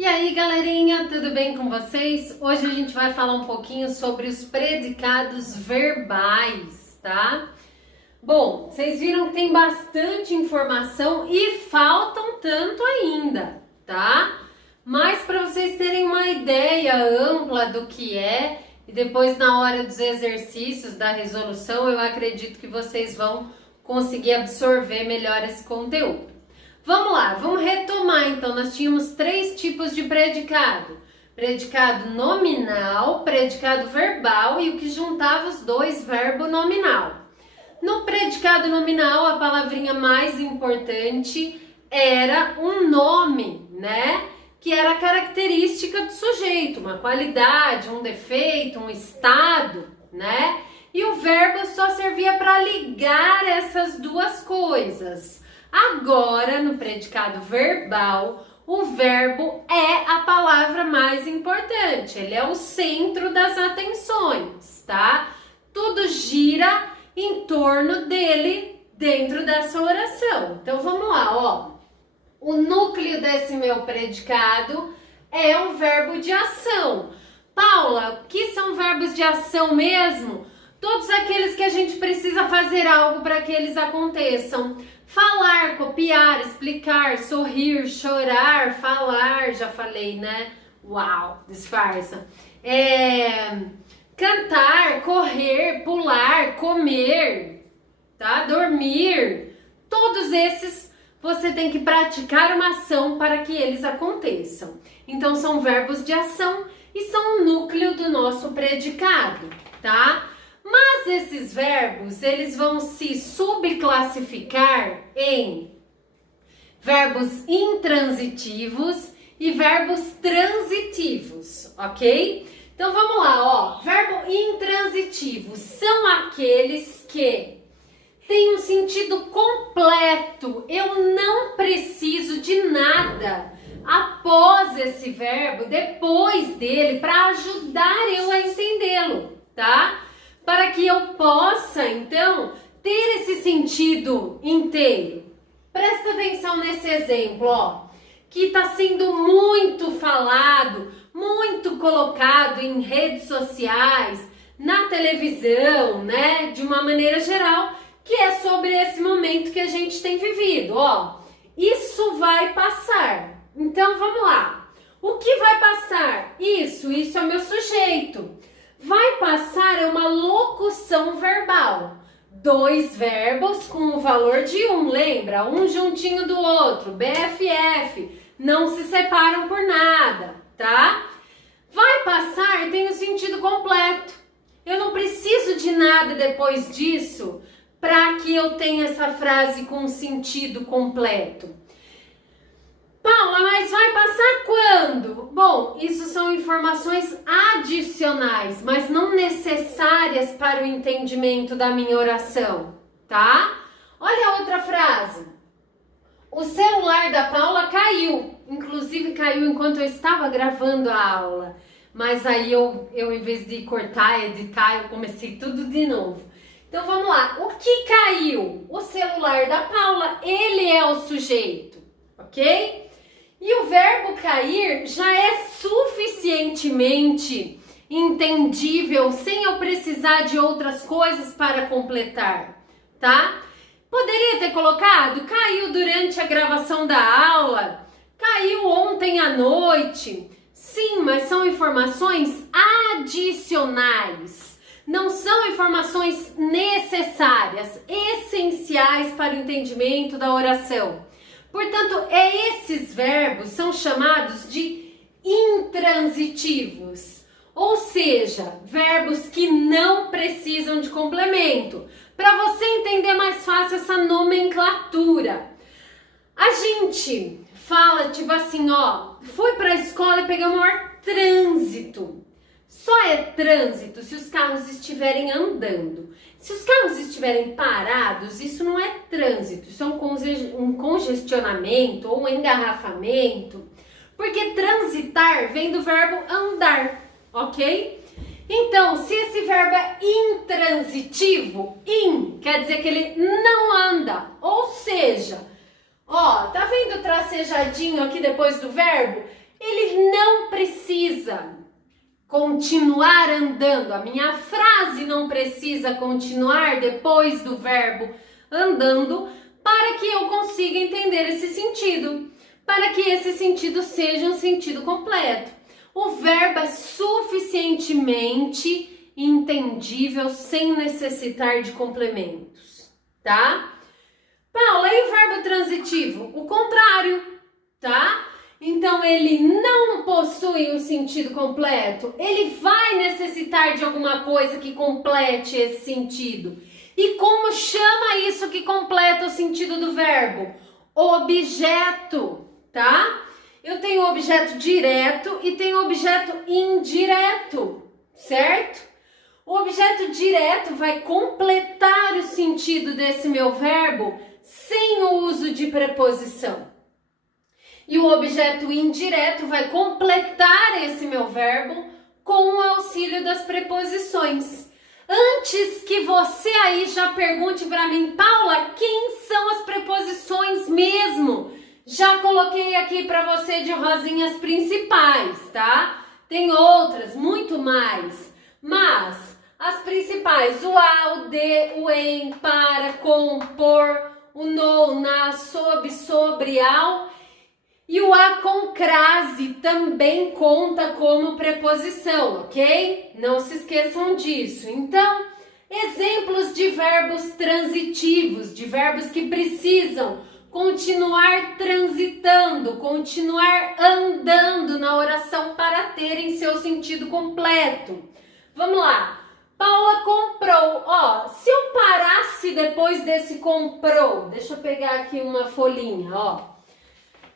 E aí, galerinha, tudo bem com vocês? Hoje a gente vai falar um pouquinho sobre os predicados verbais, tá? Bom, vocês viram que tem bastante informação e faltam tanto ainda, tá? Mas para vocês terem uma ideia ampla do que é, e depois na hora dos exercícios da resolução, eu acredito que vocês vão conseguir absorver melhor esse conteúdo. Vamos lá, vamos retomar então. Nós tínhamos três tipos de predicado: predicado nominal, predicado verbal e o que juntava os dois, verbo nominal. No predicado nominal, a palavrinha mais importante era um nome, né? Que era a característica do sujeito, uma qualidade, um defeito, um estado, né? E o verbo só servia para ligar essas duas coisas. Agora, no predicado verbal, o verbo é a palavra mais importante, ele é o centro das atenções, tá? Tudo gira em torno dele dentro dessa oração. Então, vamos lá, ó. O núcleo desse meu predicado é um verbo de ação. Paula, o que são verbos de ação mesmo? Todos aqueles que a gente precisa fazer algo para que eles aconteçam. Falar, copiar, explicar, sorrir, chorar, falar, já falei, né? Uau, disfarça. Cantar, correr, pular, comer, tá? Dormir. Todos esses você tem que praticar uma ação para que eles aconteçam. Então são verbos de ação e são o núcleo do nosso predicado, tá? Mas esses verbos, eles vão se subclassificar em verbos intransitivos e verbos transitivos, ok? Então vamos lá, ó. Verbo intransitivo são aqueles que têm um sentido completo. Eu não preciso de nada após esse verbo, depois dele, para ajudar eu a entendê-lo, tá? Para que eu possa, então, ter esse sentido inteiro. Presta atenção nesse exemplo, ó, que está sendo muito falado, muito colocado em redes sociais, na televisão, né, de uma maneira geral, que é sobre esse momento que a gente tem vivido, ó. Isso vai passar. Então, vamos lá. O que vai passar? Isso é o meu sujeito. Vai passar é uma locução verbal. Dois verbos com o valor de um, lembra? Um juntinho do outro, BFF. Não se separam por nada, tá? Vai passar tem o sentido completo. Eu não preciso de nada depois disso para que eu tenha essa frase com sentido completo. Paula, mas vai passar quando? Bom, isso são informações adicionais, mas não necessárias para o entendimento da minha oração, tá? Olha a outra frase. O celular da Paula caiu. Inclusive caiu enquanto eu estava gravando a aula. Mas aí eu em vez de cortar, editar, eu comecei tudo de novo. Então vamos lá. O que caiu? O celular da Paula, ele é o sujeito, ok? E o verbo cair já é suficientemente entendível sem eu precisar de outras coisas para completar, tá? Poderia ter colocado, caiu durante a gravação da aula, caiu ontem à noite. Sim, mas são informações adicionais. Não são informações necessárias, essenciais para o entendimento da oração. Portanto, esses verbos são chamados de intransitivos, ou seja, verbos que não precisam de complemento. Para você entender mais fácil essa nomenclatura, a gente fala tipo assim, ó, fui para a escola e peguei o maior trânsito. Só é trânsito se os carros estiverem andando. Se os carros estiverem parados, isso não é trânsito, isso é um congestionamento ou um engarrafamento, porque transitar vem do verbo andar, ok? Então, se esse verbo é intransitivo, quer dizer que ele não anda, ou seja, ó, tá vendo o tracejadinho aqui depois do verbo? Ele ele não precisa continuar andando. A minha frase não precisa continuar depois do verbo andando para que eu consiga entender esse sentido, para que esse sentido seja um sentido completo. O verbo é suficientemente entendível sem necessitar de complementos, tá? Paula, e o verbo transitivo? O contrário, tá? Então, ele não possui um sentido completo. Ele vai necessitar de alguma coisa que complete esse sentido. E como chama isso que completa o sentido do verbo? Objeto, tá? Eu tenho objeto direto e tenho objeto indireto, certo? O objeto direto vai completar o sentido desse meu verbo sem o uso de preposição. E o objeto indireto vai completar esse meu verbo com o auxílio das preposições. Antes que você aí já pergunte para mim, Paula, quem são as preposições mesmo? Já coloquei aqui para você de rosinhas principais, tá? Tem outras, muito mais, mas as principais, o a, o de, o em, para, com, por, o no, na, sob, sobre, ao. E o a com crase também conta como preposição, ok? Não se esqueçam disso. Então, exemplos de verbos transitivos, de verbos que precisam continuar transitando, continuar andando na oração para terem seu sentido completo. Vamos lá. Paula comprou. Ó, se eu parasse depois desse comprou, deixa eu pegar aqui uma folhinha, ó.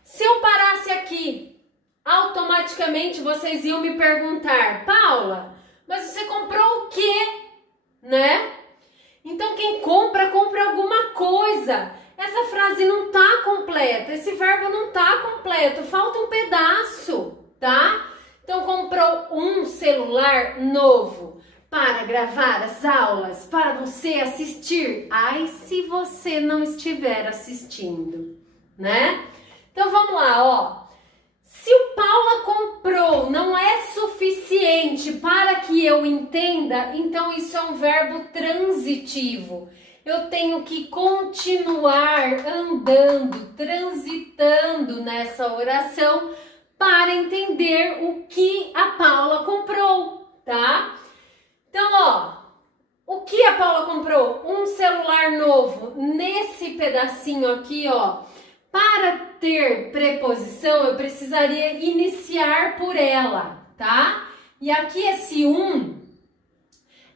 Se eu parasse aqui, automaticamente vocês iam me perguntar, Paula, mas você comprou o quê? Né? Então quem compra, compra alguma coisa. Essa frase não tá completa, esse verbo não tá completo, falta um pedaço, tá? Então comprou um celular novo para gravar as aulas, para você assistir. Ai, se você não estiver assistindo, né? Então vamos lá, ó. Se o Paula comprou não é suficiente para que eu entenda, então isso é um verbo transitivo. Eu tenho que continuar andando, transitando nessa oração para entender o que a Paula comprou, tá? Então, ó, o que a Paula comprou? Um celular novo. Nesse pedacinho aqui, ó, para ter preposição, eu precisaria iniciar por ela, tá? E aqui esse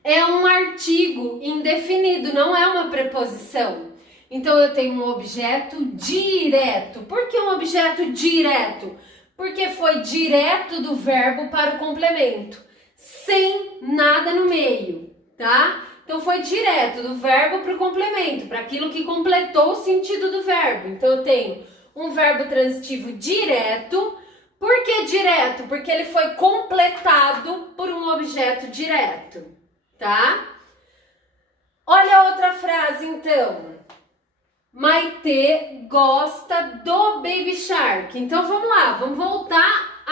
é um artigo indefinido, não é uma preposição. Então, eu tenho um objeto direto. Por que um objeto direto? Porque foi direto do verbo para o complemento, sem nada no meio, tá? Então, foi direto do verbo para o complemento, para aquilo que completou o sentido do verbo. Então, eu tenho um verbo transitivo direto. Por que direto? Porque ele foi completado por um objeto direto, tá? Olha a outra frase, então. Maitê gosta do Baby Shark. Então, vamos lá, vamos voltar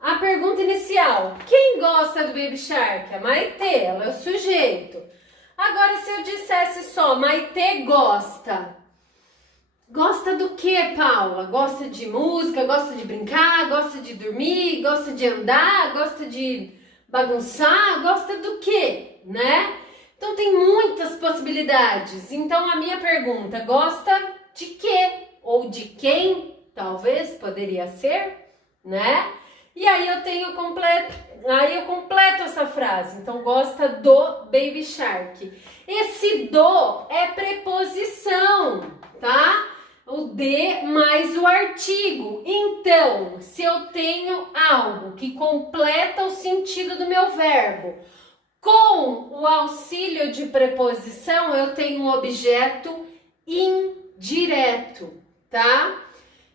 à pergunta inicial. Quem gosta do Baby Shark? A Maitê, ela é o sujeito. Agora, se eu dissesse só, Maitê gosta. Gosta do que, Paula? Gosta de música, gosta de brincar, gosta de dormir, gosta de andar, gosta de bagunçar, gosta do que, né? Então, tem muitas possibilidades. Então, a minha pergunta, gosta de quê? Ou de quem, talvez, poderia ser, né? E aí eu completo essa frase. Então, gosta do Baby Shark. Esse do é preposição, tá? O de mais o artigo. Então, se eu tenho algo que completa o sentido do meu verbo, com o auxílio de preposição, eu tenho um objeto indireto, tá?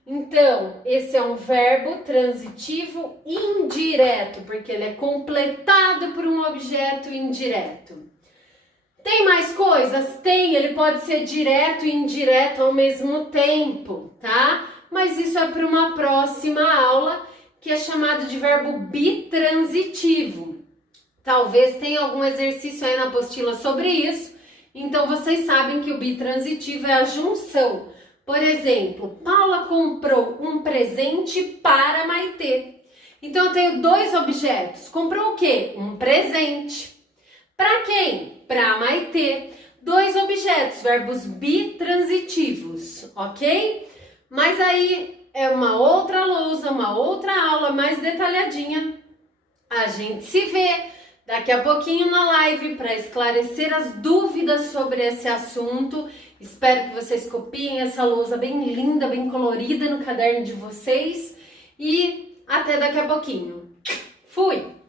Então, esse é um verbo transitivo indireto, porque ele é completado por um objeto indireto. Tem mais coisas? Tem, ele pode ser direto e indireto ao mesmo tempo, tá? Mas isso é para uma próxima aula, que é chamado de verbo bitransitivo. Talvez tenha algum exercício aí na apostila sobre isso. Então, vocês sabem que o bitransitivo é a junção. Por exemplo, Paula comprou um presente para Maitê. Então, eu tenho dois objetos. Comprou o quê? Um presente. Para quem? Para Maitê. Dois objetos, verbos bitransitivos, ok? Mas aí é uma outra lousa, uma outra aula mais detalhadinha. A gente se vê daqui a pouquinho na live para esclarecer as dúvidas sobre esse assunto. Espero que vocês copiem essa lousa bem linda, bem colorida no caderno de vocês. E até daqui a pouquinho. Fui!